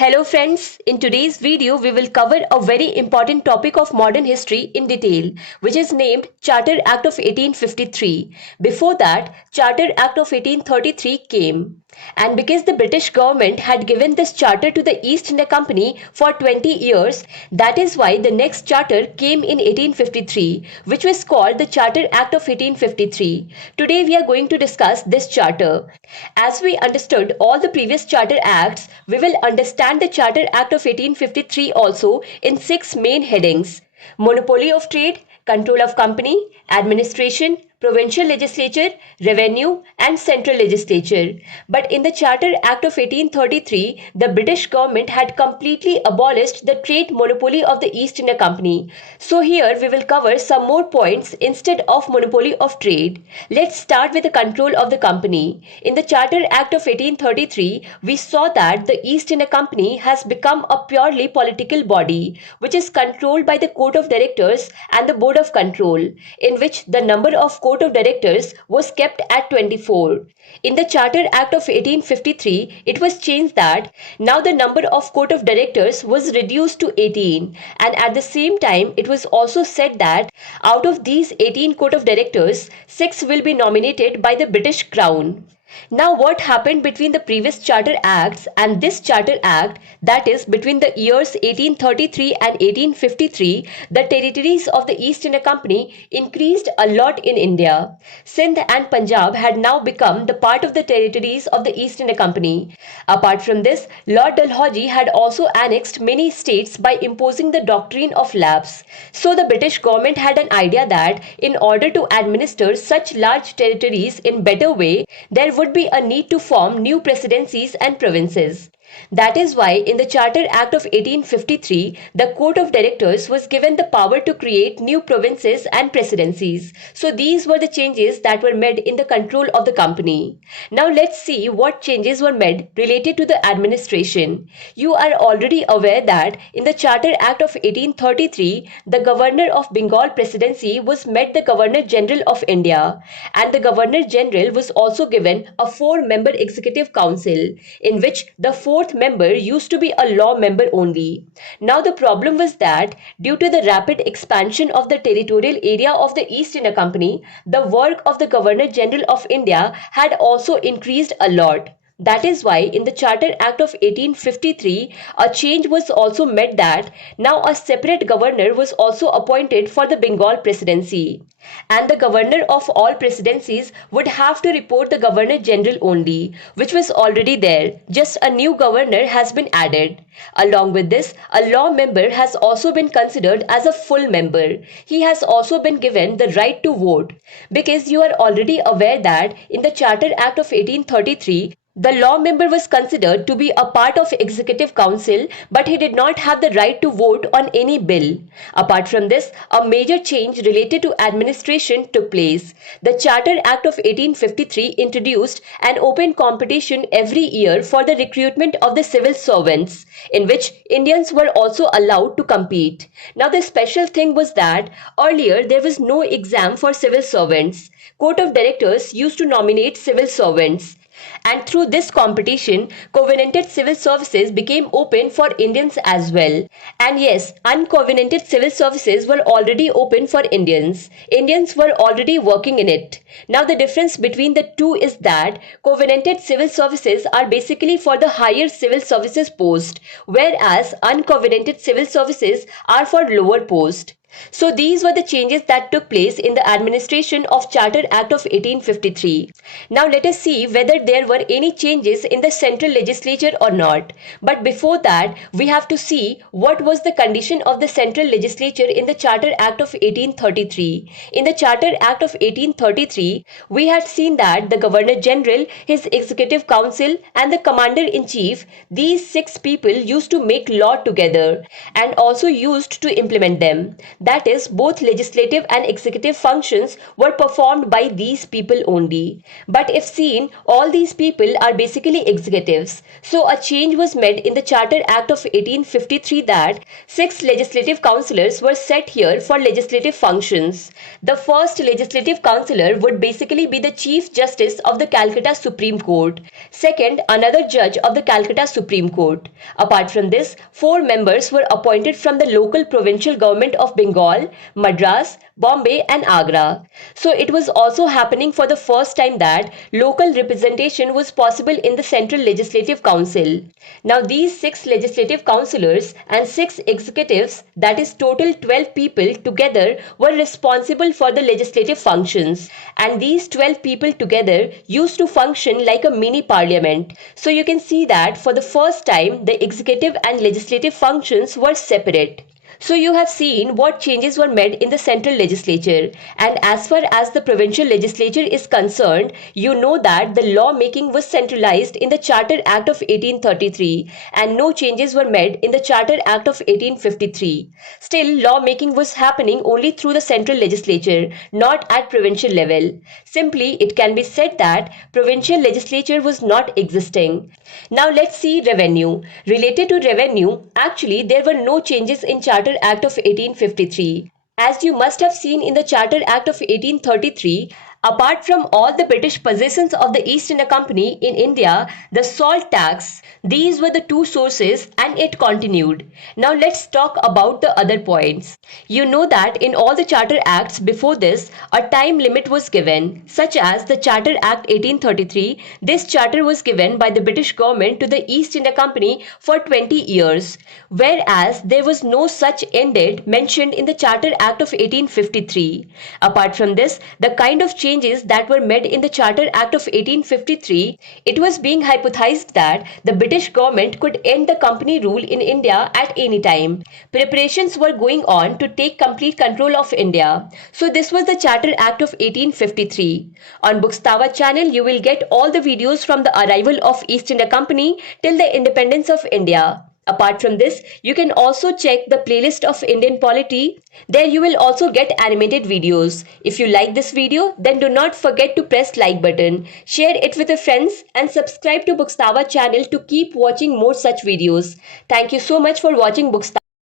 Hello friends, in today's video we will cover a very important topic of modern history in detail, which is named Charter Act of 1853. Before that, Charter Act of 1833 came. And because the British government had given this charter to the East India Company for 20 years, that is why the next charter came in 1853, which was called the Charter Act of 1853. Today we are going to discuss this charter. As we understood all the previous charter acts, we will understand the Charter Act of 1853 also in six main headings: monopoly of trade, control of company, administration, provincial legislature, revenue, and central legislature. But in the Charter Act of 1833, the British government had completely abolished the trade monopoly of the East India Company. So here we will cover some more points instead of monopoly of trade. Let's start with the control of the company. In the Charter Act of 1833, we saw that the East India Company has become a purely political body, which is controlled by the Court of Directors and the Board of Control, in which the number of Court of Directors was kept at 24. In the Charter Act of 1853, it was changed that now the number of Court of Directors was reduced to 18, and at the same time it was also said that out of these 18 Court of Directors, 6 will be nominated by the British Crown. Now what happened between the previous Charter Acts and this Charter Act, that is between the years 1833 and 1853, the territories of the East India Company increased a lot in India. Sindh and Punjab had now become the part of the territories of the East India Company. Apart from this, Lord Dalhousie had also annexed many states by imposing the doctrine of lapse. So the British government had an idea that in order to administer such large territories in better way, there would be a need to form new presidencies and provinces. That is why in the Charter Act of 1853, the Court of Directors was given the power to create new provinces and presidencies. So these were the changes that were made in the control of the company. Now let's see what changes were made related to the administration. You are already aware that in the Charter Act of 1833, the Governor of Bengal Presidency was made the Governor General of India, and the Governor General was also given a 4-member Executive Council, in which the fourth member used to be a law member only. Now the problem was that due to the rapid expansion of the territorial area of the East India Company, the work of the Governor General of India had also increased a lot. That is why in the Charter Act of 1853, a change was also made that now a separate governor was also appointed for the Bengal presidency. And the governor of all presidencies would have to report the Governor General only, which was already there. Just a new governor has been added. Along with this, a law member has also been considered as a full member. He has also been given the right to vote. Because you are already aware that in the Charter Act of 1833, the law member was considered to be a part of Executive Council, but he did not have the right to vote on any bill. Apart from this, a major change related to administration took place. The Charter Act of 1853 introduced an open competition every year for the recruitment of the civil servants, in which Indians were also allowed to compete. Now the special thing was that earlier there was no exam for civil servants. Court of Directors used to nominate civil servants. And through this competition, covenanted civil services became open for Indians as well. And yes, uncovenanted civil services were already open for Indians. Indians were already working in it. Now the difference between the two is that covenanted civil services are basically for the higher civil services post, whereas uncovenanted civil services are for lower post. So these were the changes that took place in the administration of Charter Act of 1853. Now let us see whether there were any changes in the central legislature or not. But before that, we have to see what was the condition of the central legislature in the Charter Act of 1833. In the Charter Act of 1833, we had seen that the Governor General, his Executive Council and the Commander-in-Chief, these 6 people used to make law together and also used to implement them. That is, both legislative and executive functions were performed by these people only. But if seen, all these people are basically executives. So a change was made in the Charter Act of 1853 that 6 legislative councillors were set here for legislative functions. The first legislative councillor would basically be the Chief Justice of the Calcutta Supreme Court. Second, another judge of the Calcutta Supreme Court. Apart from this, 4 members were appointed from the local provincial government of Bengal, Madras, Bombay and Agra. So it was also happening for the first time that local representation was possible in the Central Legislative Council. Now these 6 legislative councillors and 6 executives, that is total 12 people together, were responsible for the legislative functions, and these 12 people together used to function like a mini parliament. So you can see that for the first time the executive and legislative functions were separate. So you have seen what changes were made in the central legislature, and as far as the provincial legislature is concerned, you know that the law making was centralized in the Charter Act of 1833 and no changes were made in the Charter Act of 1853. Still, law making was happening only through the central legislature, not at provincial level. Simply, it can be said that provincial legislature was not existing. Now let's see revenue. Related to revenue, actually there were no changes in Charter Act of 1853. As you must have seen in the Charter Act of 1833, apart from all the British possessions of the East India Company in India, the salt tax, these were the two sources and it continued. Now let's talk about the other points. You know that in all the Charter Acts before this, a time limit was given, such as the Charter Act 1833. This charter was given by the British government to the East India Company for 20 years, whereas there was no such end date mentioned in the Charter Act of 1853. Apart from this, the kind of changes that were made in the Charter Act of 1853, it was being hypothesized that the British government could end the company rule in India at any time. Preparations were going on to take complete control of India. So this was the Charter Act of 1853. On Bookstava channel, you will get all the videos from the arrival of East India Company till the independence of India. Apart from this, you can also check the playlist of Indian Polity. There you will also get animated videos. If you like this video, then do not forget to press like button, share it with your friends and subscribe to Bookstava channel to keep watching more such videos. Thank you so much for watching Bookstava.